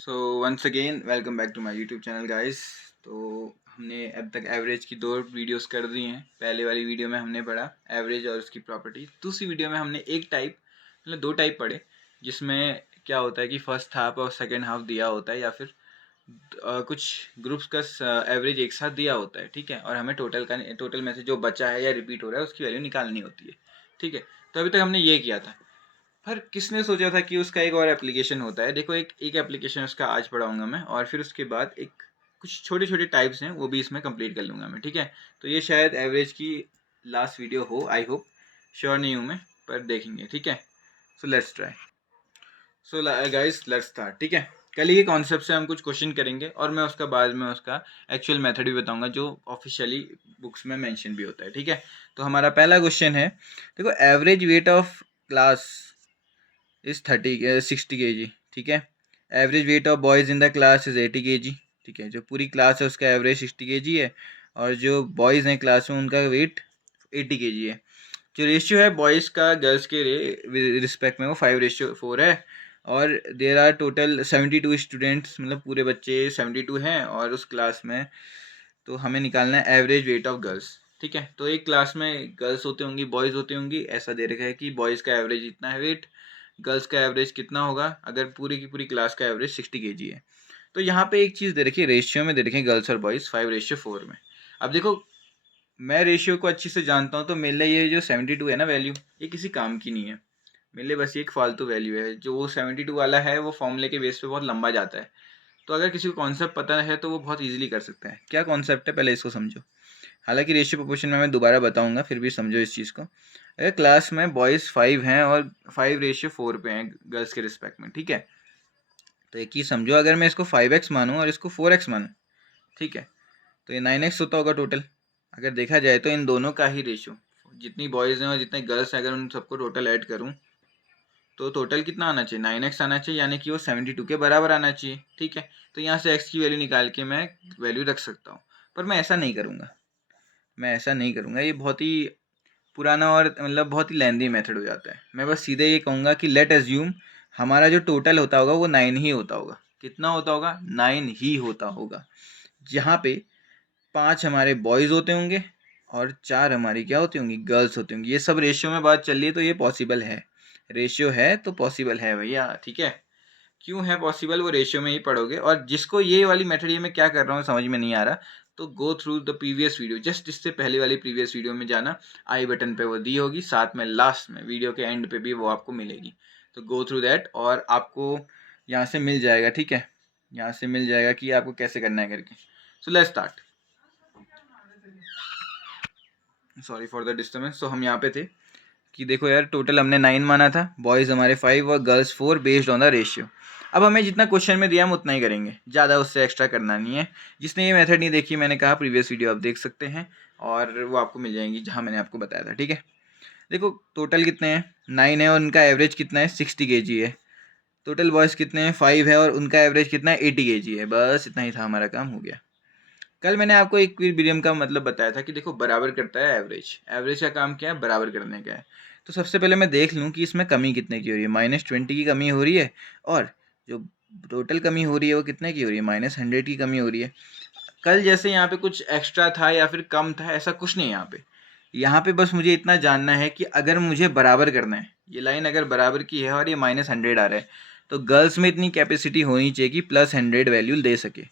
So once again welcome back to my YouTube channel guys. तो हमने अब तक एवरेज की 2 वीडियोस कर दी हैं। पहले वाली वीडियो में हमने पढ़ा एवरेज और उसकी प्रॉपर्टी। दूसरी वीडियो में हमने एक टाइप मतलब 2 टाइप पढ़े, जिसमें क्या होता है कि फर्स्ट हाफ और सेकेंड हाफ दिया होता है या फिर कुछ ग्रुप्स का एवरेज एक साथ दिया होता है। ठीक है, और हमें टोटल में से जो बचा है या रिपीट हो रहा है उसकी वैल्यू निकालनी होती है। ठीक है, तो अभी तक हमने ये किया था। पर किसने सोचा था कि उसका एक और एप्लीकेशन होता है। देखो, एक एप्लीकेशन उसका आज पढ़ाऊंगा मैं, और फिर उसके बाद एक कुछ छोटे छोटे टाइप्स हैं वो भी इसमें कंप्लीट कर लूँगा मैं। ठीक है, तो ये शायद एवरेज की लास्ट वीडियो हो, आई होप। श्योर नहीं हूँ मैं, पर देखेंगे। ठीक है, so let's try. So guys let's start. ठीक है, कल ये कॉन्सेप्ट से हम कुछ क्वेश्चन करेंगे और मैं उसका बाद में उसका एक्चुअल मेथड भी बताऊंगा जो ऑफिशियली बुक्स में मेंशन भी होता है। ठीक है, तो हमारा पहला क्वेश्चन है, देखो, average weight of class is 60 kg। ठीक है, average weight of boys in the class is 80 kg। ठीक है, जो पूरी क्लास है उसका एवरेज 60 kg है, और जो बॉयज़ हैं क्लास में उनका वेट 80 kg है। जो रेशियो है बॉयज़ का गर्ल्स के रिस्पेक्ट में वो 5:4 है, और देर आर टोटल 72 स्टूडेंट्स, मतलब पूरे बच्चे 72 हैं और उस क्लास में। तो हमें निकालना है एवरेज वेट ऑफ गर्ल्स। ठीक है, तो एक क्लास में गर्ल्स होते होंगी, बॉयज़ होते होंगी। ऐसा दे रखा है कि बॉयज़ का एवरेज इतना है वेट, गर्ल्स का एवरेज कितना होगा अगर पूरी की पूरी क्लास का एवरेज 60 kg है। तो यहाँ पे एक चीज़ दे रखी है, रेशियो में दे रखे हैं गर्ल्स और बॉयज़ 5:4 में। अब देखो, मैं रेशियो को अच्छी से जानता हूँ, तो मेरे लिए ये जो 72 है ना वैल्यू, ये किसी काम की नहीं है। मेरे लिए बस ये एक फालतू वैल्यू है। जो वो 72 वाला है वो फॉर्मूले के बेस पे बहुत लंबा जाता है। तो अगर किसी को कॉन्सेप्ट पता है तो वो बहुत ईजिली कर सकता है। क्या कॉन्सेप्ट है पहले इसको समझो। हालांकि रेशियो प्रोपोर्शन में मैं दोबारा बताऊंगा, फिर भी समझो इस चीज़ को। अगर क्लास में बॉयज़ 5 हैं और 5:4 पे हैं गर्ल्स के रिस्पेक्ट में, ठीक है, तो एक चीज़ समझो, अगर मैं इसको 5x मानूँ और इसको 4x मानूँ, ठीक है, तो ये 9x होता होगा टोटल। अगर देखा जाए तो इन दोनों का ही रेशियो, जितनी बॉयज़ हैं और जितने गर्ल्स हैं, अगर उन सबको टोटल ऐड करूँ तो टोटल कितना आना चाहिए, 9x आना चाहिए, यानी कि वो 72 के बराबर आना चाहिए। ठीक है, तो यहाँ से x की वैल्यू निकाल के मैं वैल्यू रख सकता हूँ। पर मैं ऐसा नहीं करूँगा, ये बहुत ही पुराना और मतलब बहुत ही लेंदी मेथड हो जाता है। मैं बस सीधे ये कहूँगा कि लेट एज्यूम हमारा जो टोटल होता होगा वो 9 ही होता होगा। कितना होता होगा, 9 ही होता होगा। जहाँ पे 5 हमारे बॉयज़ होते होंगे और 4 हमारी क्या होती होंगी, गर्ल्स होती होंगी। ये सब रेशियो में बात चल रही है, तो ये पॉसिबल है। रेशियो है तो पॉसिबल है भैया। ठीक है, क्यों है पॉसिबल, वो रेशियो में ही पढ़ोगे। और जिसको ये वाली मेथड, ये मैं क्या कर रहा हूँ समझ में नहीं आ रहा, तो go through the previous video. Just इससे पहले वाली प्रीवियस वीडियो में जाना, आई बटन पे वो दी होगी, साथ में लास्ट में वीडियो के एंड पे भी वो आपको मिलेगी। तो गो थ्रू दैट और आपको यहाँ से मिल जाएगा। ठीक है, यहाँ से मिल जाएगा कि आपको कैसे करना है करके। So let's start. Sorry for the disturbance. तो हम यहाँ पे थे कि देखो यार, टोटल हमने 9 माना था, बॉयज़ हमारे 5 और girls 4 based on the ratio. अब हमें जितना क्वेश्चन में दिया हम उतना ही करेंगे, ज़्यादा उससे एक्स्ट्रा करना नहीं है। जिसने ये मेथड नहीं देखी, मैंने कहा प्रीवियस वीडियो आप देख सकते हैं और वो आपको मिल जाएंगी जहाँ मैंने आपको बताया था। ठीक है, देखो टोटल कितने हैं, 9 है और उनका एवरेज कितना है, 60 kg है। टोटल बॉयज़ कितने हैं, 5 है और उनका एवरेज कितना है, 80 kg है। बस इतना ही था, हमारा काम हो गया। कल मैंने आपको इक्विलिब्रियम का मतलब बताया था कि देखो, बराबर करता है एवरेज। एवरेज का काम क्या है, बराबर करने का है। तो सबसे पहले मैं देख लूँ कि इसमें कमी कितने की हो रही है। -20 की कमी हो रही है, और जो टोटल कमी हो रही है वो कितने की हो रही है, -100 की कमी हो रही है। कल जैसे यहाँ पे कुछ एक्स्ट्रा था या फिर कम था, ऐसा कुछ नहीं है यहाँ पे। यहाँ पे बस मुझे इतना जानना है कि अगर मुझे बराबर करना है, ये लाइन अगर बराबर की है और ये -100 आ रहा है, तो गर्ल्स में इतनी कैपेसिटी होनी चाहिए कि +100 वैल्यू दे सके।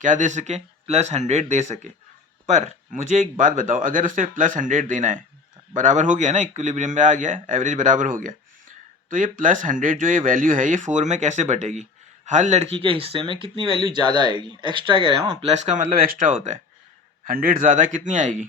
क्या दे सके, +100 दे सके। पर मुझे एक बात बताओ, अगर उसे +100 देना है, बराबर हो गया ना, इक्विलिब्रियम में आ गया, एवरेज बराबर हो गया, तो ये +100 जो ये वैल्यू है, ये 4 में कैसे बटेगी। हर लड़की के हिस्से में कितनी वैल्यू ज़्यादा आएगी, एक्स्ट्रा कह रहे हैं, प्लस का मतलब एक्स्ट्रा होता है। 100 ज़्यादा कितनी आएगी,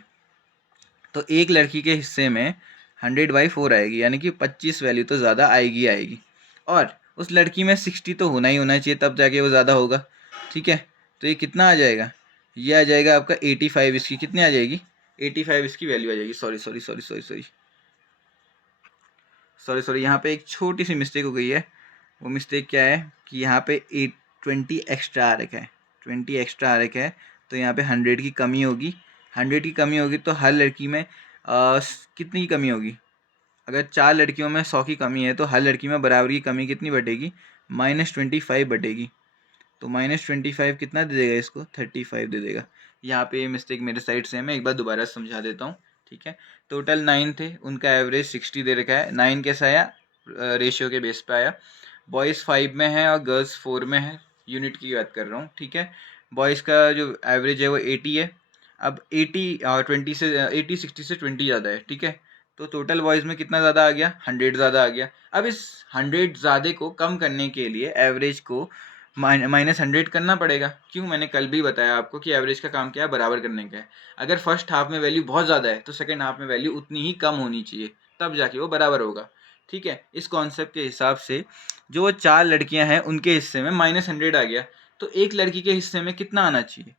तो एक लड़की के हिस्से में 100/4 आएगी, यानी कि 25 वैल्यू तो ज़्यादा आएगी। और उस लड़की में 60 तो होना ही होना चाहिए, तब जाके वो ज़्यादा होगा। ठीक है, तो ये कितना आ जाएगा, ये आ जाएगा आपका 85। इसकी कितनी आ जाएगी, 85 इसकी वैल्यू आ जाएगी। सॉरी, यहाँ पे एक छोटी सी मिस्टेक हो गई है। वो मिस्टेक क्या है कि यहाँ पे 20 एक्स्ट्रा आ रखा है, 20 एक्स्ट्रा आ रखा है, तो यहाँ पे 100 की कमी होगी। 100 की कमी होगी तो हर लड़की में कितनी की कमी होगी, अगर 4 लड़कियों में 100 की कमी है तो हर लड़की में बराबर की कमी कितनी बटेगी, -25 बटेगी। तो -25 कितना दे देगा इसको, 35 दे देगा। यहाँ पे मिस्टेक मेरे साइड से है, मैं एक बार दोबारा समझा देता हूँ, ठीक है। टोटल 9 थे, उनका एवरेज 60 दे रखा है। 9 कैसा आया, रेशियो के बेस पे आया। बॉयज़ 5 में है और गर्ल्स 4 में है, यूनिट की बात कर रहा हूँ, ठीक है। बॉयज़ का जो एवरेज है वो 80 है। अब 80 और 20 से 80 60 से 20 ज़्यादा है, ठीक है। तो टोटल बॉयज़ में कितना ज़्यादा आ गया, 100 ज़्यादा आ गया। अब इस 100 ज़्यादा को कम करने के लिए एवरेज को -100 करना पड़ेगा। क्यों, मैंने कल भी बताया आपको कि एवरेज का काम क्या है, बराबर करने का है। अगर फर्स्ट हाफ में वैल्यू बहुत ज़्यादा है तो सेकंड हाफ में वैल्यू उतनी ही कम होनी चाहिए, तब जाके वो बराबर होगा, ठीक है। इस कॉन्सेप्ट के हिसाब से जो 4 लड़कियां हैं उनके हिस्से में -100 आ गया, तो एक लड़की के हिस्से में कितना आना चाहिए,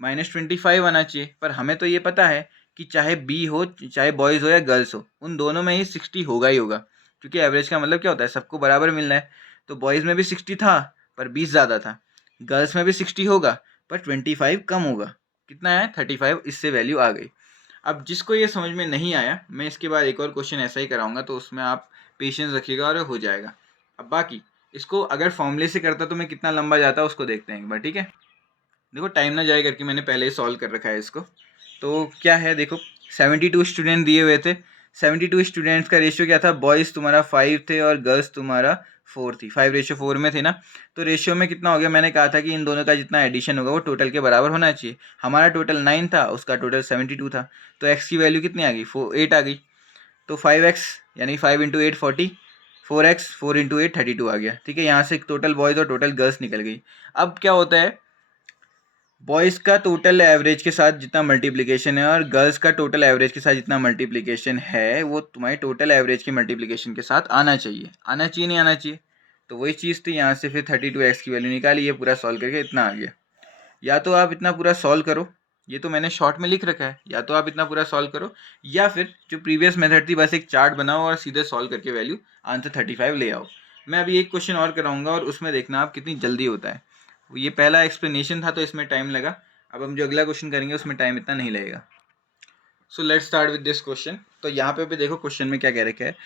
-25 आना चाहिए। पर हमें तो ये पता है कि चाहे बी हो, चाहे बॉयज़ हो या गर्ल्स हो, उन दोनों में ही 60 होगा ही होगा, क्योंकि एवरेज का मतलब क्या होता है, सबको बराबर मिलना है। तो बॉयज़ में भी 60 था पर 20 ज़्यादा था, गर्ल्स में भी 60 होगा पर 25 कम होगा। कितना है, 35, इससे वैल्यू आ गई। अब जिसको ये समझ में नहीं आया, मैं इसके बाद एक और क्वेश्चन ऐसा ही कराऊंगा, तो उसमें आप पेशेंस रखिएगा और हो जाएगा। अब बाकी इसको अगर फॉर्मूले से करता तो मैं कितना लंबा जाता उसको देखते हैं एक बार, ठीक है। देखो टाइम ना जाए करके मैंने पहले ही सॉल्व कर रखा है इसको। तो क्या है, देखो 72 स्टूडेंट दिए हुए थे। 72 स्टूडेंट्स का रेशियो क्या था, बॉयज़ तुम्हारा 5 थे और गर्ल्स तुम्हारा 4 थी। 5:4 में थे ना। तो रेशियो में कितना हो गया, मैंने कहा था कि इन दोनों का जितना एडिशन होगा वो टोटल के बराबर होना चाहिए। हमारा टोटल 9 था, उसका टोटल 72 था। तो एक्स की वैल्यू कितनी आ गई, 8 आ गई। तो 5x यानी 5 × 8 40, 4x 4 × 8 32 आ गया, ठीक है। यहाँ से टोटल बॉयज़ और टोटल गर्ल्स निकल गई। अब क्या होता है, बॉयज़ का टोटल एवरेज के साथ जितना मल्टीप्लिकेशन है और गर्ल्स का टोटल एवरेज के साथ जितना मल्टीप्लिकेशन है वो तुम्हारे टोटल एवरेज के मल्टीप्लिकेशन के साथ आना चाहिए। आना चाहिए नहीं आना चाहिए, तो वही चीज़ थी। यहाँ से फिर 32x की वैल्यू निकाली, ये पूरा सॉल्व करके इतना आ गया। या तो आप इतना पूरा सॉल्व करो, ये तो मैंने शॉर्ट में लिख रखा है, या तो आप इतना पूरा सॉल्व करो, या फिर जो प्रीवियस मेथड थी बस एक चार्ट बनाओ और सीधे सॉल्व करके वैल्यू आंसर 35 ले आओ। मैं अभी एक क्वेश्चन और कराऊंगा और उसमें देखना आप कितनी जल्दी होता है। ये पहला एक्सप्लेनेशन था तो इसमें टाइम लगा, अब हम जो अगला क्वेश्चन करेंगे उसमें टाइम इतना नहीं लगेगा। So let's start with this question. तो यहाँ पे भी देखो क्वेश्चन में क्या कह रखा है,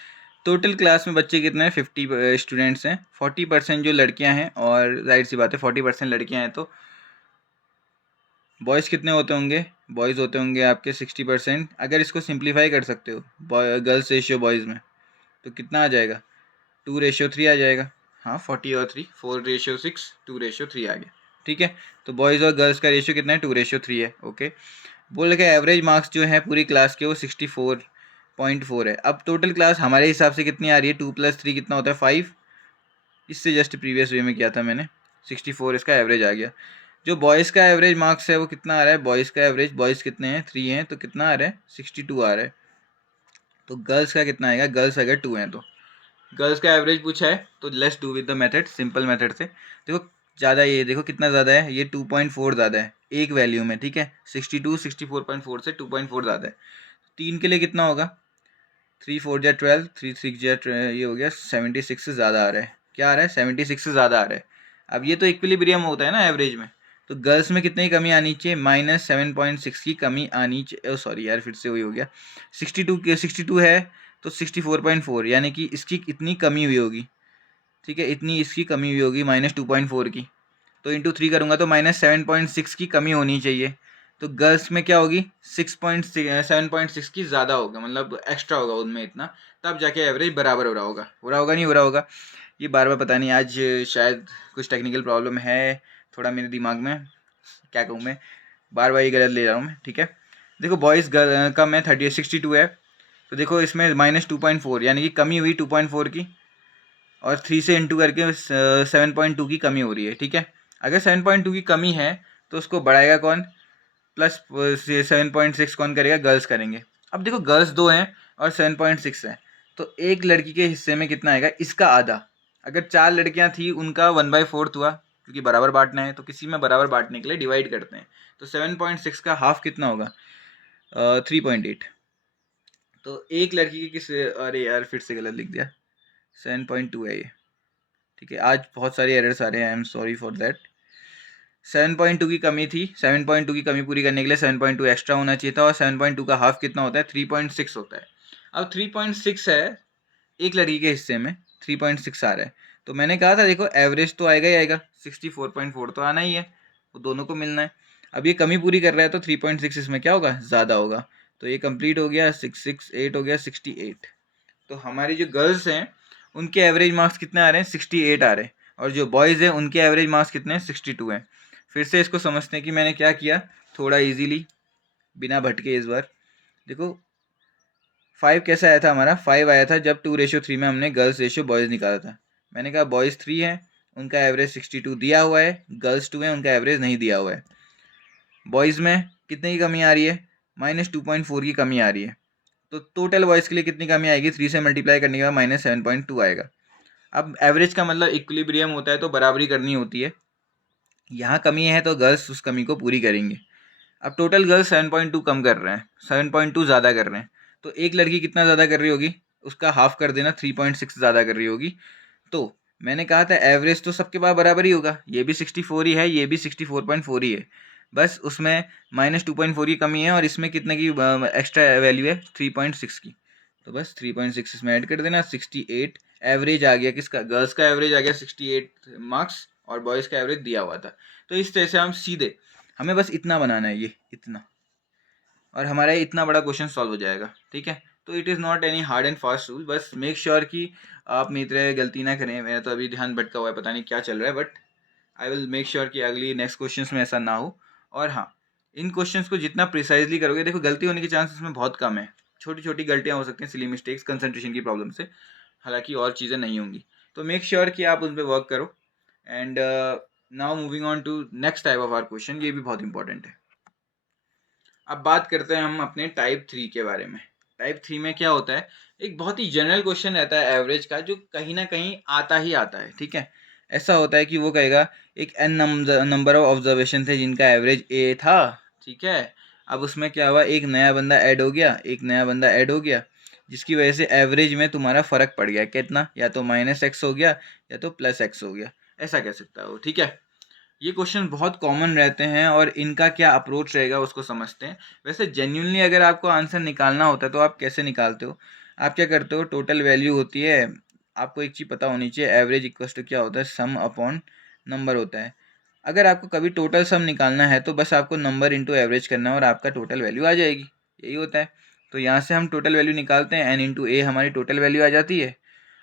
टोटल क्लास में बच्चे कितने हैं, 50 स्टूडेंट्स हैं। 40% जो लड़कियां हैं, और जाहिर सी बात है 40% लड़कियां हैं, तो बॉयज़ कितने होते होंगे, बॉयज़ होते होंगे आपके 60%। अगर इसको सिंप्लीफाई कर सकते हो गर्ल्स रेशियो बॉयज़ में, तो कितना आ जाएगा, 2:3 आ जाएगा। हाँ 40 और 3, 4:6, 2:3 आ गया, ठीक है। तो बॉयज़ और गर्ल्स का रेशियो कितना है, 2:3 है, ओके। बोल रखे एवरेज मार्क्स जो है पूरी क्लास के वो 64.4 है। अब टोटल क्लास हमारे हिसाब से कितनी आ रही है, 2 + 3 कितना होता है, 5। इससे जस्ट प्रीवियस वे में किया था मैंने, 64 इसका एवरेज आ गया। जो बॉयज़ का एवरेज मार्क्स है वो कितना आ रहा है, बॉयज़ का एवरेज, बॉयज़ कितने हैं, 3 हैं, तो कितना आ रहा है, 62 आ रहा है। तो गर्ल्स का कितना आएगा, गर्ल्स अगर 2 हैं तो गर्ल्स का एवरेज पूछा है, तो let's do with the method, simple method से। देखो ज़्यादा, ये देखो कितना ज़्यादा है, ये 2.4 ज़्यादा है एक वैल्यू में, ठीक है। 62 64.4 से 2.4 ज़्यादा है। 3 के लिए कितना होगा, 3 4 जा 12, 3 6 जा ये हो गया 76 से ज़्यादा आ रहा है। क्या आ रहा है, 76 से ज़्यादा आ रहा है। अब ये तो इक्विलिब्रियम होता है ना एवरेज में, तो गर्ल्स में कितनी कमी आनी चाहिए, -7.6 की कमी आनी चाहिए। सॉरी यार, फिर से वही हो गया, 62 है तो 64.4, यानी कि इसकी इतनी कमी हुई होगी, ठीक है, इतनी इसकी कमी हुई होगी -2.4 की। तो इंटू 3 करूँगा तो -7.6 की कमी होनी चाहिए। तो गर्ल्स में क्या होगी, 7.6 की ज़्यादा होगा, मतलब एक्स्ट्रा होगा उनमें इतना, तब जाके एवरेज बराबर हो रहा होगा नहीं हो रहा होगा। ये बार बार पता नहीं, आज शायद कुछ टेक्निकल प्रॉब्लम है थोड़ा मेरे दिमाग में, क्या कहूँ मैं, बार बार ये गलत ले रहा हूँ मैं, ठीक है। देखो बॉयज़ कम है, 62 है, तो देखो इसमें -2.4 यानी कि कमी हुई 2.4 की, और 3 से इंटू करके 7.2 की कमी हो रही है, ठीक है। अगर 7.2 की कमी है तो उसको बढ़ाएगा कौन, प्लस 7.6 कौन करेगा, गर्ल्स करेंगे। अब देखो गर्ल्स 2 हैं और 7.6 है, तो एक लड़की के हिस्से में कितना आएगा, इसका आधा। अगर 4 लड़कियां थी उनका 1/4 हुआ, क्योंकि बराबर बांटना है, तो किसी में बराबर बांटने के लिए डिवाइड करते हैं। तो 7.6 का हाफ कितना होगा, 3.8। तो एक लड़की के किस, अरे यार फिर से गलत लिख दिया, 7.2 है ये, ठीक है। आज बहुत सारे एरर्स आ रहे हैं, I am sorry for that. 7.2 की कमी थी, 7.2 की कमी पूरी करने के लिए 7.2 एक्स्ट्रा होना चाहिए था, और 7.2 का हाफ कितना होता है, 3.6 होता है। अब 3.6 है एक लड़की के हिस्से में, 3.6 आ रहा है, तो मैंने कहा था देखो एवरेज तो आएगा ही आएगा, 64.4 तो आना ही है, वो दोनों को मिलना है। अब ये कमी पूरी कर रहा है तो 3.6 इसमें क्या होगा, ज़्यादा होगा। तो ये कंप्लीट हो गया, 668 हो गया 68। तो हमारी जो गर्ल्स हैं उनके एवरेज मार्क्स कितने आ रहे हैं, 68 आ रहे हैं, और जो बॉयज़ हैं उनके एवरेज मार्क्स कितने हैं, 62 हैं। फिर से इसको समझते हैं कि मैंने क्या किया, थोड़ा इजीली बिना भटके। इस बार देखो 5 कैसे आया था, हमारा 5 आया था जब 2:3 में हमने गर्ल्स रेशियो बॉयज़ निकाला था। मैंने कहा बॉयज़ 3 हैं, उनका एवरेज 62 दिया हुआ है, गर्ल्स 2 हैं, उनका एवरेज नहीं दिया हुआ है। बॉयज़ में कितने की कमी आ रही है, -2.4 की कमी आ रही है। तो टोटल बॉयज़ के लिए कितनी कमी आएगी, 3 से मल्टीप्लाई करने के बाद -7.2 आएगा। अब एवरेज का मतलब इक्विलिब्रियम होता है तो बराबरी करनी होती है, यहाँ कमी है तो गर्ल्स उस कमी को पूरी करेंगे। अब टोटल गर्ल्स 7.2 कम कर रहे हैं, 7.2 ज़्यादा कर रहे हैं, तो एक लड़की कितना ज़्यादा कर रही होगी, उसका हाफ कर देना, 3.6 ज़्यादा कर रही होगी। तो मैंने कहा था एवरेज तो सबके पास बराबर ही होगा, ये भी 64 ही है, ये भी 64.4 ही है, बस उसमें -2.4 की कमी है और इसमें कितने की एक्स्ट्रा वैल्यू है, 3.6 की। तो बस 3.6 इसमें ऐड कर देना, 68 एवरेज आ गया, किसका, गर्ल्स का एवरेज आ गया 68 मार्क्स, और बॉयज़ का एवरेज दिया हुआ था। तो इस तरह से हम सीधे, हमें बस इतना बनाना है, ये इतना, और हमारा ये इतना बड़ा क्वेश्चन सॉल्व हो जाएगा। ठीक है, तो it is not any hard and fast rule, बस मेक श्योर कि आप मेरी तरह गलती ना करें। मेरा तो अभी ध्यान भटका हुआ है, पता नहीं क्या चल रहा है, but I will make sure कि अगली नेक्स्ट क्वेश्चंस में ऐसा ना हो। और हाँ, इन क्वेश्चंस को जितना प्रिसाइजली करोगे, देखो गलती होने के चांसेस में बहुत कम है, छोटी छोटी गलतियाँ हो सकती हैं, सिली मिस्टेक्स, कंसंट्रेशन की प्रॉब्लम से, हालांकि और चीज़ें नहीं होंगी। तो मेक श्योर कि आप उन पर वर्क करो। And now moving on to next type of our question, ये भी बहुत इंपॉर्टेंट है। अब बात करते हैं हम अपने टाइप 3 के बारे में। टाइप 3 में क्या होता है, एक बहुत ही जनरल क्वेश्चन रहता है एवरेज का, जो कहीं ना कहीं आता ही आता है। ठीक है, ऐसा होता है कि वो कहेगा एक n नंबर ऑफ ऑब्जर्वेशन थे जिनका एवरेज a था। ठीक है, अब उसमें क्या हुआ, एक नया बंदा ऐड हो गया, एक नया बंदा ऐड हो गया, जिसकी वजह से एवरेज में तुम्हारा फ़र्क पड़ गया, कितना, या तो -x हो गया या तो +x हो गया, ऐसा कह सकता है वो। ठीक है, ये क्वेश्चन बहुत कॉमन रहते हैं और इनका क्या अप्रोच रहेगा उसको समझते हैं। वैसे जेन्युइनली अगर आपको आंसर निकालना होता है तो आप कैसे निकालते हो, आप क्या करते हो, टोटल वैल्यू होती है, आपको एक चीज़ पता होनी चाहिए, एवरेज इक्वल टू क्या होता है, सम अपॉन नंबर होता है। अगर आपको कभी टोटल सम निकालना है तो बस आपको नंबर इंटू एवरेज करना है और आपका टोटल वैल्यू आ जाएगी, यही होता है। तो यहाँ से हम टोटल वैल्यू निकालते हैं, एन इंटू ए हमारी टोटल वैल्यू आ जाती है,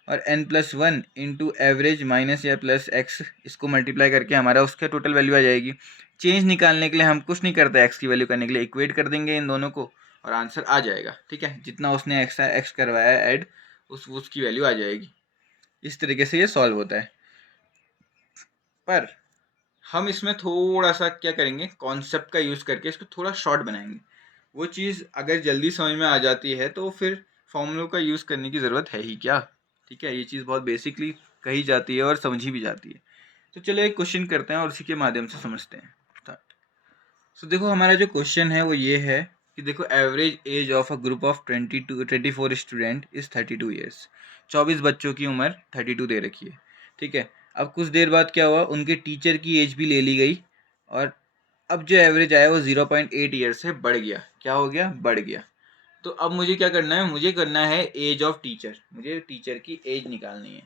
और n+1 इंटू एवरेज माइनस या प्लस x, इसको मल्टीप्लाई करके हमारा उसका टोटल वैल्यू आ जाएगी। चेंज निकालने के लिए हम कुछ नहीं करते, x की वैल्यू करने के लिए इक्वेट कर देंगे इन दोनों को और आंसर आ जाएगा। ठीक है, जितना उसने x करवाया है ऐड, उसकी वैल्यू आ जाएगी। इस तरीके से ये सॉल्व होता है। पर हम इसमें थोड़ा सा क्या करेंगे, कॉन्सेप्ट का यूज़ करके इसको थोड़ा शॉर्ट बनाएंगे। वो चीज़ अगर जल्दी समझ में आ जाती है तो फिर फॉर्मूलों का यूज़ करने की ज़रूरत है ही क्या। ठीक है, ये चीज़ बहुत बेसिकली कही जाती है और समझी भी जाती है। तो चलो एक क्वेश्चन करते हैं और उसी के माध्यम से समझते हैं। स्टार्ट। सो देखो हमारा जो क्वेश्चन है वो ये है कि देखो average age of a group of 24 student is 32 years. 24 बच्चों की उम्र 32 दे रखी है। ठीक है, अब कुछ देर बाद क्या हुआ, उनके टीचर की एज भी ले ली गई और अब जो एवरेज आया वो 0.8 ईयर से बढ़ गया। क्या हो गया, बढ़ गया। तो अब मुझे क्या करना है, मुझे करना है एज ऑफ टीचर, मुझे टीचर की एज निकालनी है।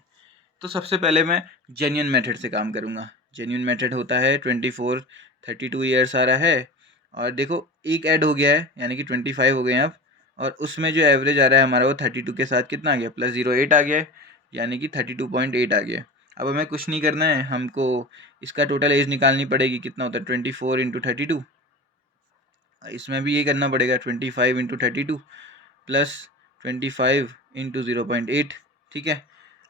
तो सबसे पहले मैं जेन्युइन मेथड से काम करूँगा। जेन्युइन मेथड होता है 24 32 ईयर्स आ रहा है और देखो एक ऐड हो गया है यानी कि 25 हो गए हैं अब, और उसमें जो एवरेज आ रहा है हमारा वो 32 के साथ कितना आ गया, +08 आ गया है, यानी कि 32.8 आ गया। अब हमें कुछ नहीं करना है, हमको इसका टोटल एज निकालनी पड़ेगी, कितना होता है 24 इंटू 32, इसमें भी ये करना पड़ेगा 25 इंटू 32 प्लस 25 इंटू 0.8। ठीक है,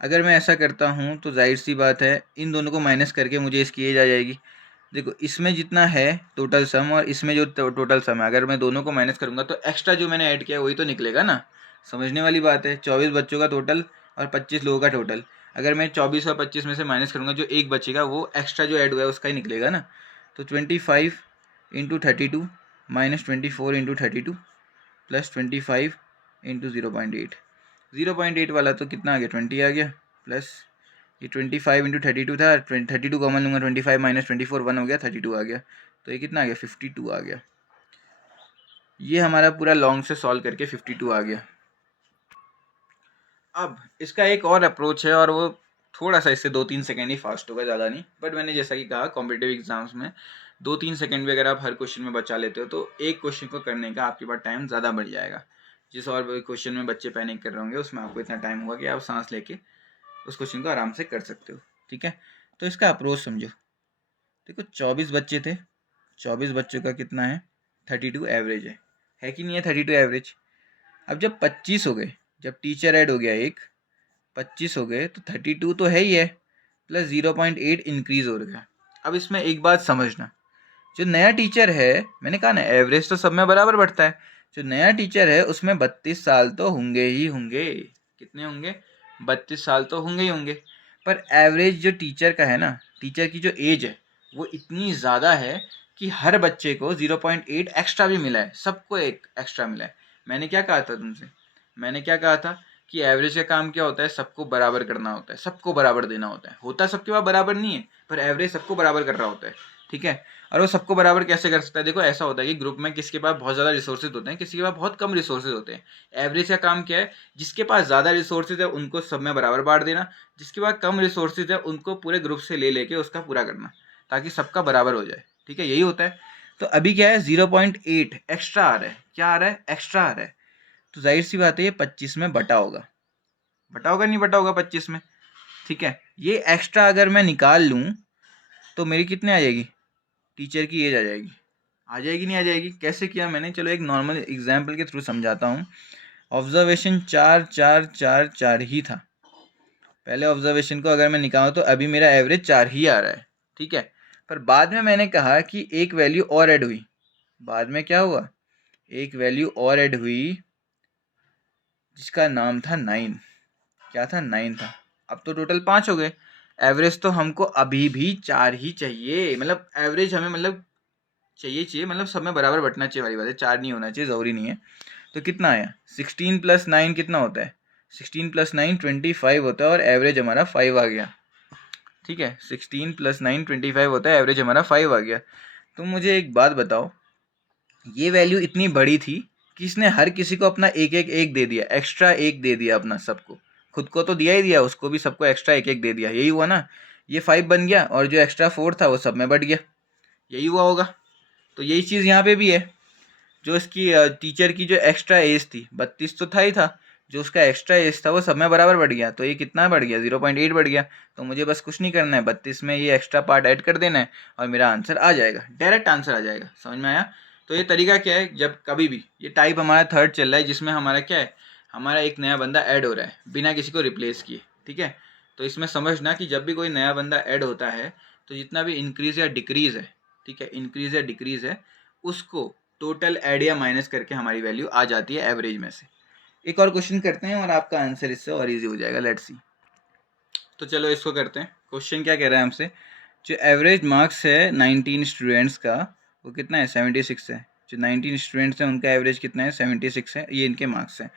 अगर मैं ऐसा करता हूँ तो जाहिर सी बात है इन दोनों को माइनस करके मुझे इसकी एज आ जाएगी। देखो इसमें जितना है टोटल सम और इसमें जो टोटल सम है, अगर मैं दोनों को माइनस करूँगा तो एक्स्ट्रा जो मैंने ऐड किया वही तो निकलेगा ना। समझने वाली बात है, 24 बच्चों का टोटल और 25 लोगों का टोटल, अगर मैं 24 और 25 में से माइनस करूँगा जो एक बचेगा वो एक्स्ट्रा जो ऐड हुआ है उसका ही निकलेगा ना। तो 25 into 32 minus 24 into 32 plus 25 into 0.8, 0.8 वाला तो कितना आ गया 20 आ गया, प्लस ये 25 इंटू 32 था, 32 कॉमन लूँगा, 25 माइनस 24 1 हो गया, 32 आ गया, तो ये कितना आ गया 52 आ गया। ये हमारा पूरा लॉन्ग से सॉल्व करके 52 आ गया। अब इसका एक और अप्रोच है और वो थोड़ा सा इससे 2-3 सेकंड ही फास्ट होगा, ज़्यादा नहीं। बट मैंने जैसा कि कहा कॉम्पिटिटिव एग्जाम्स में 2-3 सेकंड भी अगर आप हर क्वेश्चन में बचा लेते हो तो एक क्वेश्चन को करने का आपके पास टाइम ज़्यादा बढ़ जाएगा। जिस और क्वेश्चन में बच्चे पैनिक कर रहे होंगे उसमें आपको इतना टाइम होगा कि आप सांस लेके उस क्वेश्चन को आराम से कर सकते हो। ठीक है, तो इसका अप्रोच समझो। देखो 24 बच्चे थे, 24 बच्चों का कितना है 32 एवरेज है कि नहीं है 32 एवरेज। अब जब 25 हो गए, जब टीचर ऐड हो गया एक 25 हो गए तो 32 तो है ही है, प्लस 0.8 इंक्रीज हो गया। अब इसमें एक बात समझना, जो नया टीचर है, मैंने कहा ना एवरेज तो सब में बराबर बढ़ता है, जो नया टीचर है उसमें 32 साल तो होंगे ही होंगे। कितने होंगे? 32 साल तो होंगे ही होंगे। पर एवरेज जो टीचर का है ना, टीचर की जो एज है वो इतनी ज़्यादा है कि हर बच्चे को 0.8 एक्स्ट्रा भी मिला है, सबको एक एक्स्ट्रा मिला है। मैंने क्या कहा था तुमसे? मैंने क्या कहा था कि एवरेज का काम क्या होता है? सबको बराबर करना होता है, सबको बराबर देना होता है। होता सबके पास बराबर नहीं है, पर एवरेज सबको बराबर कर रहा होता है। ठीक है, और वो सबको बराबर कैसे कर सकता है? देखो ऐसा होता है कि ग्रुप में किसी के पास बहुत ज़्यादा रिसोर्सेज होते हैं, किसी के पास बहुत कम रिसोर्सेज होते हैं। एवरेज का काम क्या है? जिसके पास ज़्यादा रिसोर्सेज है उनको सब में बराबर बांट देना, जिसके पास कम रिसोर्सेज है उनको पूरे ग्रुप से ले लेके उसका पूरा करना, ताकि सबका बराबर हो जाए। ठीक है, यही होता है। तो अभी क्या है 0.8 एक्स्ट्रा आ रहा है। क्या आ रहा है? एक्स्ट्रा आ रहा है। तो जाहिर सी बात है ये 25 में बटा होगा। बटा होगा नहीं बटा होगा 25 में? ठीक है, ये एक्स्ट्रा अगर मैं निकाल लूँ तो मेरी कितने आ जाएगी? टीचर की एज आ जाएगी। आ जाएगी नहीं आ जाएगी? कैसे किया मैंने, चलो एक नॉर्मल एग्जाम्पल के थ्रू समझाता हूँ। ऑब्जर्वेशन 4 ही था। पहले ऑब्जर्वेशन को अगर मैं निकालूँ तो अभी मेरा एवरेज 4 ही आ रहा है। ठीक है, पर बाद में मैंने कहा कि एक वैल्यू और ऐड हुई। बाद में क्या हुआ? एक वैल्यू और ऐड हुई जिसका नाम था 9। क्या था? 9 था। अब तो टोटल 5 हो गए। एवरेज तो हमको अभी भी 4 ही चाहिए, मतलब एवरेज हमें मतलब चाहिए मतलब सब में बराबर बटना चाहिए वाली बात है, 4 नहीं होना चाहिए, ज़रूरी नहीं है। तो कितना आया? 16 + 9 कितना होता है? 16 + 9 25 होता है और एवरेज हमारा 5 आ गया। ठीक है, 16 + 9 25 होता है, एवरेज हमारा 5 आ गया। तो मुझे एक बात बताओ, ये वैल्यू इतनी बड़ी थी कि इसने हर किसी को अपना एक दे दिया, एक्स्ट्रा एक दे दिया अपना सबको। खुद को तो दिया ही दिया, उसको भी सबको एक्स्ट्रा एक दे दिया। यही हुआ ना? ये 5 बन गया और जो एक्स्ट्रा 4 था वो सब में बढ़ गया। यही हुआ होगा। तो यही चीज़ यहाँ पे भी है। जो इसकी टीचर की जो एक्स्ट्रा एज थी 32 तो था ही था, जो उसका एक्स्ट्रा एज था वो सब में बराबर बढ़ गया। तो ये कितना बढ़ गया? 0.8 बढ़ गया। तो मुझे बस कुछ नहीं करना है, 32 में ये एक्स्ट्रा पार्ट ऐड कर देना है और मेरा आंसर आ जाएगा, डायरेक्ट आंसर आ जाएगा। समझ में आया? तो ये तरीका क्या है, जब कभी भी ये टाइप हमारा थर्ड चल रहा है जिसमें हमारा क्या है, हमारा एक नया बंदा ऐड हो रहा है बिना किसी को रिप्लेस किए। ठीक है, तो इसमें समझना कि जब भी कोई नया बंदा ऐड होता है तो जितना भी इंक्रीज या डिक्रीज है, ठीक है, इंक्रीज या डिक्रीज है, उसको टोटल ऐड या माइनस करके हमारी वैल्यू आ जाती है एवरेज में से। एक और क्वेश्चन करते हैं और आपका आंसर इससे और इजी हो जाएगा। Let's see. तो चलो इसको करते हैं। क्वेश्चन क्या कह रहा है हमसे, जो एवरेज मार्क्स है 19 स्टूडेंट्स का वो कितना है? 76 है। जो 19 स्टूडेंट्स हैं उनका एवरेज कितना है? 76 है। ये इनके मार्क्स हैं।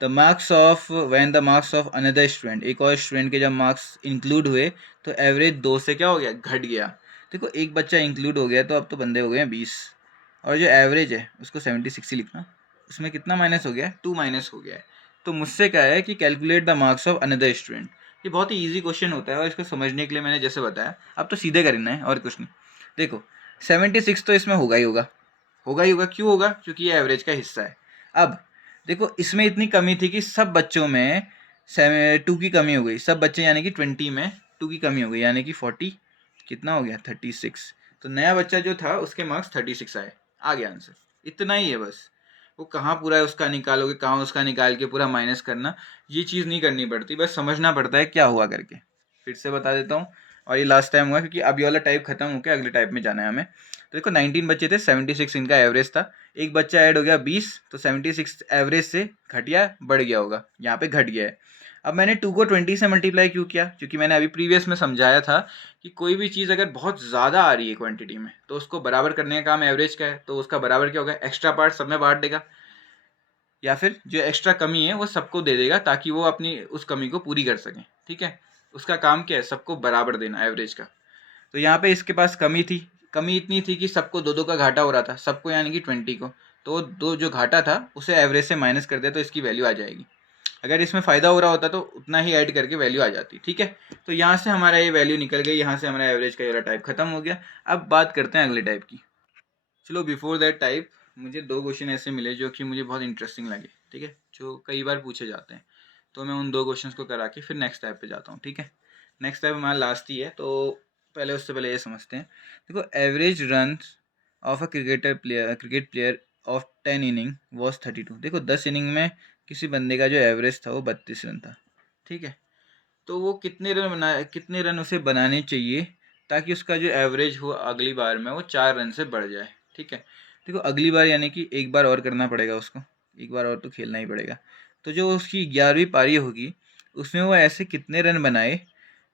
The marks of when the marks of another student, एक और स्टूडेंट के जब मार्क्स इंक्लूड हुए तो एवरेज 2 से क्या हो गया? घट गया। देखो एक बच्चा इंक्लूड हो गया तो अब तो बंदे हो गए हैं 20, और जो एवरेज है उसको 76 ही लिखना। उसमें कितना माइनस हो गया है? 2 माइनस हो गया है। तो मुझसे क्या है कि calculate the marks of another student. ये बहुत ही ईजी क्वेश्चन होता है और इसको समझने के लिए मैंने जैसे बताया, अब तो सीधे करना है और कुछ नहीं। देखो 76 तो इसमें होगा ही होगा, होगा ही होगा। क्यों होगा? क्योंकि ये एवरेज का हिस्सा है। अब देखो इसमें इतनी कमी थी कि सब बच्चों में 2 की कमी हो गई, सब बच्चे यानी कि 20 में 2 की कमी हो गई, यानी कि 40 कितना हो गया? 36। तो नया बच्चा जो था उसके मार्क्स 36 आए, आ गया आंसर। इतना ही है बस। वो कहाँ पूरा है उसका निकालोगे, कहाँ उसका निकाल के पूरा माइनस करना, ये चीज़ नहीं करनी पड़ती, बस समझना पड़ता है क्या हुआ करके। फिर से बता देता हूँ, और ये लास्ट टाइम हुआ क्योंकि अब ये वाला टाइप खत्म हो गया, अगले टाइप में जाना है हमें। तो देखो 19 बच्चे थे, 76 इनका एवरेज था। एक बच्चा ऐड हो गया 20, तो 76 एवरेज से घटिया बढ़ गया होगा, यहाँ पे घट गया है। अब मैंने 2 को 20 से मल्टीप्लाई क्यों किया? क्योंकि मैंने अभी प्रीवियस में समझाया था कि कोई भी चीज़ अगर बहुत ज़्यादा आ रही है क्वांटिटी में तो उसको बराबर करने का काम एवरेज का है। तो उसका बराबर क्या होगा? एक्स्ट्रा पार्ट सब में बांट देगा, या फिर जो एक्स्ट्रा कमी है वो सबको दे देगा ताकि वो अपनी उस कमी को पूरी कर सकें। ठीक है, उसका काम क्या है? सबको बराबर देना एवरेज का। तो यहाँ पे इसके पास कमी थी, कमी इतनी थी कि सबको 2-2 का घाटा हो रहा था, सबको यानी कि 20 को। तो दो जो घाटा था उसे एवरेज से माइनस कर दिया तो इसकी वैल्यू आ जाएगी। अगर इसमें फ़ायदा हो रहा होता तो उतना ही ऐड करके वैल्यू आ जाती, ठीक है। तो यहाँ से हमारा ये वैल्यू निकल गई, यहाँ से हमारा एवरेज का ये वाला टाइप खत्म हो गया। अब बात करते हैं अगले टाइप की। चलो बिफोर दैट टाइप मुझे 2 क्वेश्चन ऐसे मिले जो कि मुझे बहुत इंटरेस्टिंग लगे, ठीक है, जो कई बार पूछे जाते हैं। तो मैं उन 2 क्वेश्चंस को करा के फिर नेक्स्ट टाइप पे जाता हूँ, ठीक है। नेक्स्ट टाइप हमारा लास्ट ही है, तो पहले उससे पहले ये समझते हैं। देखो, average runs of a cricket player of 10 inning was 32। देखो 10 इनिंग में किसी बंदे का जो एवरेज था वो 32 रन था, ठीक है। तो वो कितने रन उसे बनाने चाहिए ताकि उसका जो एवरेज हो अगली बार में वो 4 रन से बढ़ जाए, ठीक है। देखो अगली बार यानी कि एक बार और करना पड़ेगा उसको, एक बार और तो खेलना ही पड़ेगा। तो जो उसकी 11वीं पारी होगी उसमें वो ऐसे कितने रन बनाए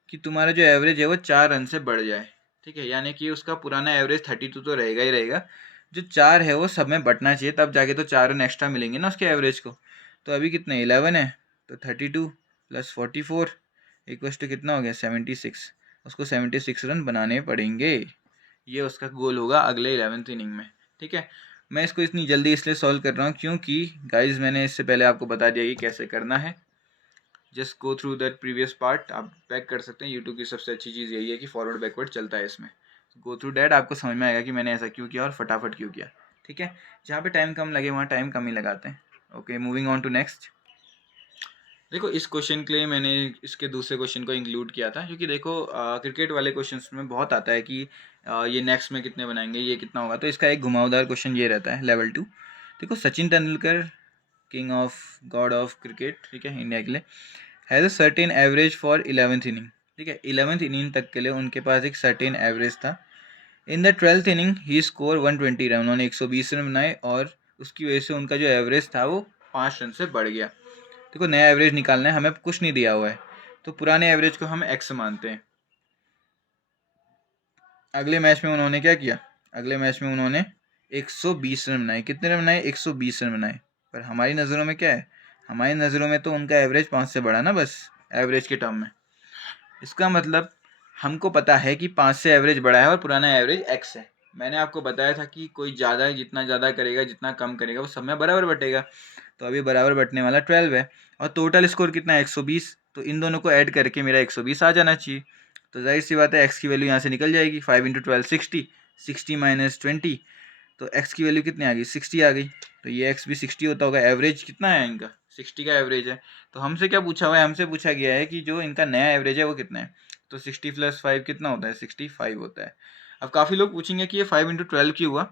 कि तुम्हारा जो एवरेज है वो 4 रन से बढ़ जाए, ठीक है। यानी कि उसका पुराना एवरेज 32 तो रहेगा ही रहेगा, जो 4 है वो सब में बटना चाहिए, तब जाके तो 4 रन एक्स्ट्रा मिलेंगे ना उसके एवरेज को। तो अभी कितने 11 है, तो 32 + 44 इक्वल्स टू कितना हो गया 76। उसको 76 रन बनाने पड़ेंगे, ये उसका गोल होगा अगले 11th इनिंग में, ठीक है। मैं इसको इतनी जल्दी इसलिए सॉल्व कर रहा हूँ क्योंकि गाइज मैंने इससे पहले आपको बता दिया कि कैसे करना है। Just go through that previous part, आप बैक कर सकते हैं। यूट्यूब की सबसे अच्छी चीज़ यही है कि फॉरवर्ड बैकवर्ड चलता है इसमें। गो थ्रू डैट, आपको समझ में आएगा कि मैंने ऐसा क्यों किया और फटाफट क्यों किया, ठीक है। जहाँ पे टाइम कम लगे वहाँ टाइम कम ही लगाते हैं। Okay, moving on to next. देखो इस क्वेश्चन के लिए मैंने इसके दूसरे क्वेश्चन को इंक्लूड किया था क्योंकि देखो क्रिकेट वाले क्वेश्चंस में बहुत आता है कि ये नेक्स्ट में कितने बनाएंगे, ये कितना होगा। तो इसका एक घुमावदार क्वेश्चन ये रहता है लेवल 2। देखो Sachin Tendulkar, king of God of cricket, ठीक है, इंडिया के लिए, has a certain average for 11th inning, ठीक है। 11th इनिंग तक के लिए उनके पास एक सर्टेन एवरेज था। In the 12th inning he score 120 run, उन्होंने 120 रन बनाए और उसकी वजह से उनका जो एवरेज था वो 5 रन से बढ़ गया। देखो नया एवरेज निकालना है, हमें कुछ नहीं दिया हुआ है, तो पुराने एवरेज को हम एक्स मानते हैं। अगले मैच में उन्होंने क्या किया, अगले मैच में उन्होंने 120 रन बनाए। कितने रन बनाए, 120 रन बनाए। पर हमारी नज़रों में क्या है, हमारी नज़रों में तो उनका एवरेज 5 से बढ़ा ना, बस एवरेज के टर्म में। इसका मतलब हमको पता है कि 5 से एवरेज बढ़ा है और पुराना एवरेज एक्स है। मैंने आपको बताया था कि कोई ज़्यादा जितना ज़्यादा करेगा जितना कम करेगा वो सब में बराबर बटेगा। तो अभी बराबर बटने वाला 12 है और टोटल स्कोर कितना है 120। तो इन दोनों को ऐड करके मेरा 120 आ जाना चाहिए। तो जाहिर सी बात है एक्स की वैल्यू यहाँ से निकल जाएगी। 5 × 12 60, 60 - 20, तो एक्स की वैल्यू कितनी आ गई 60 आ गई। तो ये एक्स भी 60 होता होगा। एवरेज कितना है इनका 60 का एवरेज है। तो हमसे क्या पूछा हुआ है, हमसे पूछा गया है कि जो इनका नया एवरेज है वो कितना है। तो 60 + 5 कितना होता है 65 होता है। अब काफ़ी लोग पूछेंगे कि ये 5 × 12 क्यों हुआ।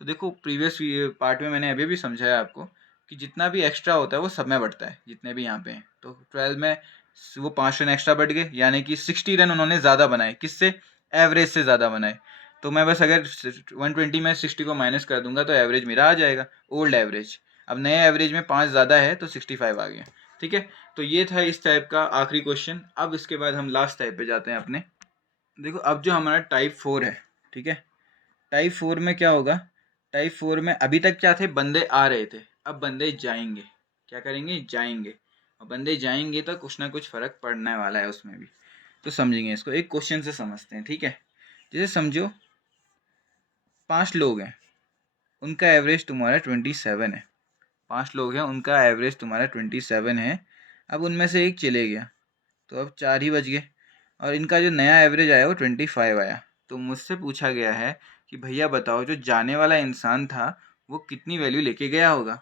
तो देखो प्रीवियस पार्ट में मैंने अभी भी समझाया आपको कि जितना भी एक्स्ट्रा होता है वो सब में बढ़ता है, जितने भी यहाँ पे हैं। तो 12 में वो 5 रन एक्स्ट्रा बढ़ गए, यानी कि 60 रन उन्होंने ज़्यादा बनाए, किससे, एवरेज से ज़्यादा बनाए। तो मैं बस अगर 120 में 60 को माइनस कर दूंगा तो एवरेज मेरा आ जाएगा, ओल्ड एवरेज। अब नए एवरेज में 5 ज़्यादा है तो 65 आ गया, ठीक है। तो ये था इस टाइप का आखिरी क्वेश्चन। अब इसके बाद हम लास्ट टाइप पे जाते हैं अपने। देखो अब जो हमारा टाइप 4 है, ठीक है, टाइप 4 में क्या होगा। टाइप 4 में अभी तक क्या थे, बंदे आ रहे थे, अब बंदे जाएंगे। क्या करेंगे, जाएंगे। और बंदे जाएंगे तो कुछ ना कुछ फ़र्क पड़ने वाला है उसमें भी। तो समझेंगे इसको, एक क्वेश्चन से समझते हैं, ठीक है। जैसे समझो 5 लोग हैं, उनका एवरेज तुम्हारा 27 है। 5 लोग हैं, उनका एवरेज तुम्हारा 27 है। अब उनमें से एक चले गया तो अब 4 ही बच गए और इनका जो नया एवरेज आया वो 25 आया। तो मुझसे पूछा गया है कि भैया बताओ जो जाने वाला इंसान था वो कितनी वैल्यू लेके गया होगा।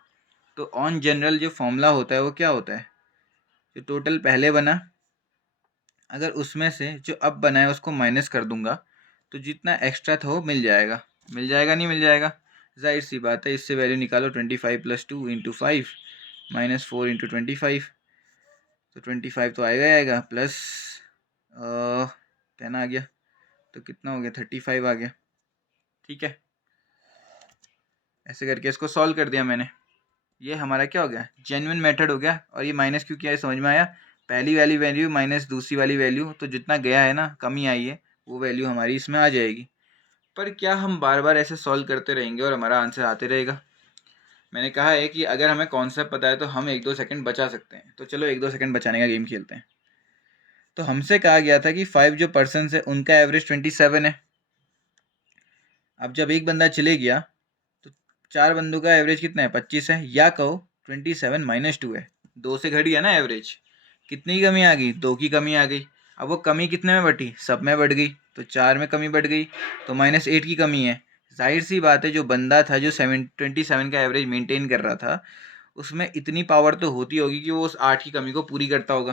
तो ऑन जनरल जो फॉर्मूला होता है वो क्या होता है, जो टोटल पहले बना अगर उसमें से जो अब बना है उसको माइनस कर दूंगा तो जितना एक्स्ट्रा था वो मिल जाएगा। मिल जाएगा नहीं मिल जाएगा, जाहिर सी बात है। इससे वैल्यू निकालो 25 + 2 × 5 - 4 × 25। तो 25 तो आएगा ही आएगा, प्लस 10 आ गया, तो कितना हो गया 35 आ गया, ठीक है। ऐसे करके इसको सॉल्व कर दिया मैंने। ये हमारा क्या हो गया, जेन्युइन मेथड हो गया। और ये माइनस क्यों किया है समझ में आया। पहली वाली वैल्यू माइनस दूसरी वाली वैल्यू, तो जितना गया है ना, कमी आई है, वो वैल्यू हमारी इसमें आ जाएगी। पर क्या हम बार बार ऐसे सॉल्व करते रहेंगे और हमारा आंसर आते रहेगा। मैंने कहा है कि अगर हमें कॉन्सेप्ट पता है तो हम 1-2 सेकंड बचा सकते हैं। तो चलो 1-2 सेकंड बचाने का गेम खेलते हैं। तो हमसे कहा गया था कि 5 जो पर्सन है उनका एवरेज 27 है। अब जब एक बंदा चले गया तो 4 बंदों का एवरेज कितना है 25 है, या कहो 27 - 2 है। 2 से घट गया ना एवरेज, कितनी कमी आ गई, 2 की कमी आ गई। अब वो कमी कितने में बटी, सब में बढ़ गई, तो 4 में कमी बढ़ गई, तो -8 की कमी है। जाहिर सी बात है जो बंदा था जो 27 का एवरेज मेंटेन कर रहा था, उसमें इतनी पावर तो होती होगी कि वो उस 8 की कमी को पूरी करता होगा।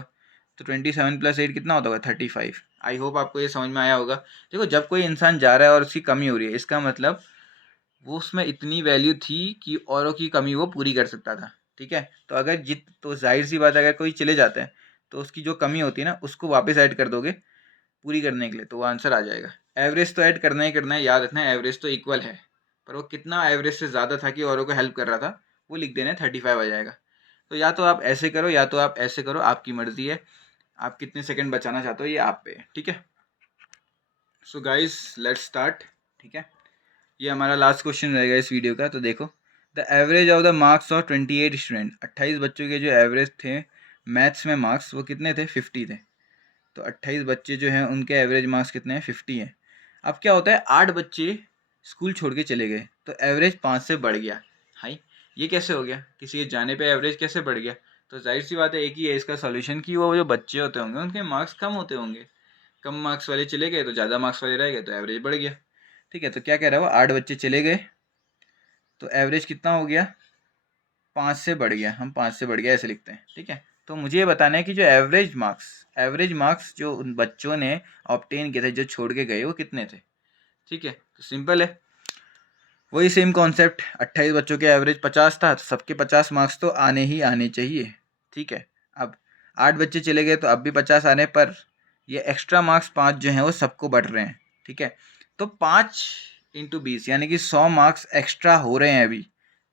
तो 27 + 8 कितना होता होगा, 35। आई होप आपको ये समझ में आया होगा। देखो जब कोई इंसान जा रहा है और उसकी कमी हो रही है, इसका मतलब वो उसमें इतनी वैल्यू थी कि औरों की कमी वो पूरी कर सकता था। ठीक है, तो अगर तो जाहिर सी बात है अगर कोई चले जाता है तो उसकी जो कमी होती है ना उसको वापस ऐड कर दोगे पूरी करने के लिए, तो वो आंसर आ जाएगा। एवरेज तो ऐड करना ही करना है, याद रखना है एवरेज तो इक्वल है, पर वो कितना एवरेज से ज़्यादा था कि औरों को हेल्प कर रहा था वो लिख देना है, 35 आ जाएगा। तो या तो आप ऐसे करो या तो आप ऐसे करो, आपकी मर्जी है, आप कितने सेकंड बचाना चाहते हो ये आप पे है। ठीक है, सो गाइस लेट्स स्टार्ट। ठीक है, ये हमारा लास्ट क्वेश्चन रहेगा इस वीडियो का। तो देखो, the average of the marks of 28 student, 28 बच्चों के जो एवरेज थे मैथ्स में मार्क्स वो कितने थे, 50 थे। तो 28 बच्चे जो हैं उनके एवरेज मार्क्स कितने हैं, 50 हैं। अब क्या होता है, 8 बच्चे स्कूल छोड़ के चले गए तो एवरेज 5 से बढ़ गया। हाई, ये कैसे हो गया, किसी के जाने पे एवरेज कैसे बढ़ गया? तो जाहिर सी बात है एक ही है इसका सॉल्यूशन कि वो जो बच्चे होते होंगे उनके मार्क्स कम होते होंगे, कम मार्क्स वाले चले गए तो ज़्यादा मार्क्स वाले रह गए तो एवरेज बढ़ गया। ठीक है, तो क्या कह रहा है वो, 8 बच्चे चले गए तो एवरेज कितना हो गया, 5 से बढ़ गया, हम 5 से बढ़ गया ऐसे लिखते हैं। ठीक है, तो मुझे ये बताना है कि जो एवरेज मार्क्स जो उन बच्चों ने ऑब्टेन किए थे जो छोड़ के गए वो कितने थे। ठीक है, तो सिंपल है, वही सेम कॉन्सेप्ट, 28 बच्चों के एवरेज 50 था तो सबके 50 मार्क्स तो आने ही आने चाहिए। ठीक है, अब 8 बच्चे चले गए तो अब भी 50 आने पर ये एक्स्ट्रा मार्क्स 5 जो हैं वो सबको बढ़ रहे हैं। ठीक है, तो 5 × 20 यानी कि 100 मार्क्स एक्स्ट्रा हो रहे हैं अभी।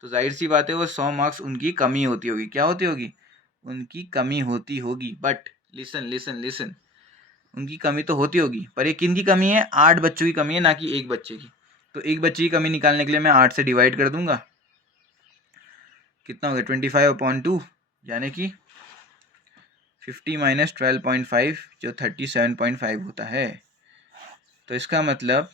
तो जाहिर सी बात है वो 100 मार्क्स उनकी कमी होती होगी, क्या होती होगी, उनकी कमी होती होगी। बट लिसन लिसन लिसन, उनकी कमी तो होती होगी पर ये किन की कमी है, 8 बच्चों की कमी है, ना कि एक बच्चे की। तो एक बच्चे की कमी निकालने के लिए मैं 8 से डिवाइड कर दूंगा, कितना हो गया, 25/2, यानी कि 50 - 12.5 जो 37.5 होता है। तो इसका मतलब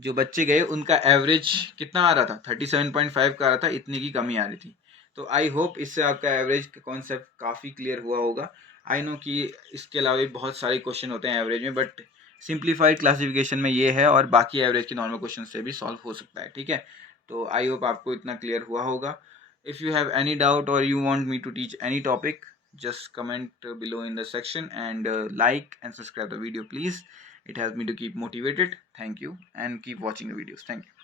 जो बच्चे गए उनका एवरेज कितना आ रहा था, 37.5 का आ रहा था, इतनी की कमी आ रही थी। तो आई होप इससे आपका एवरेज का कॉन्सेप्ट काफ़ी क्लियर हुआ होगा। आई नो कि इसके अलावा भी बहुत सारे क्वेश्चन होते हैं एवरेज में, बट सिंप्लीफाइड क्लासिफिकेशन में ये है और बाकी एवरेज के नॉर्मल क्वेश्चन से भी सॉल्व हो सकता है। ठीक है, तो आई होप आपको इतना क्लियर हुआ होगा। If you have any doubt और you want me to teach any topic, just comment below in the section and like and subscribe the video please. It helps me to keep motivated. Thank you and keep watching the videos. Thank you.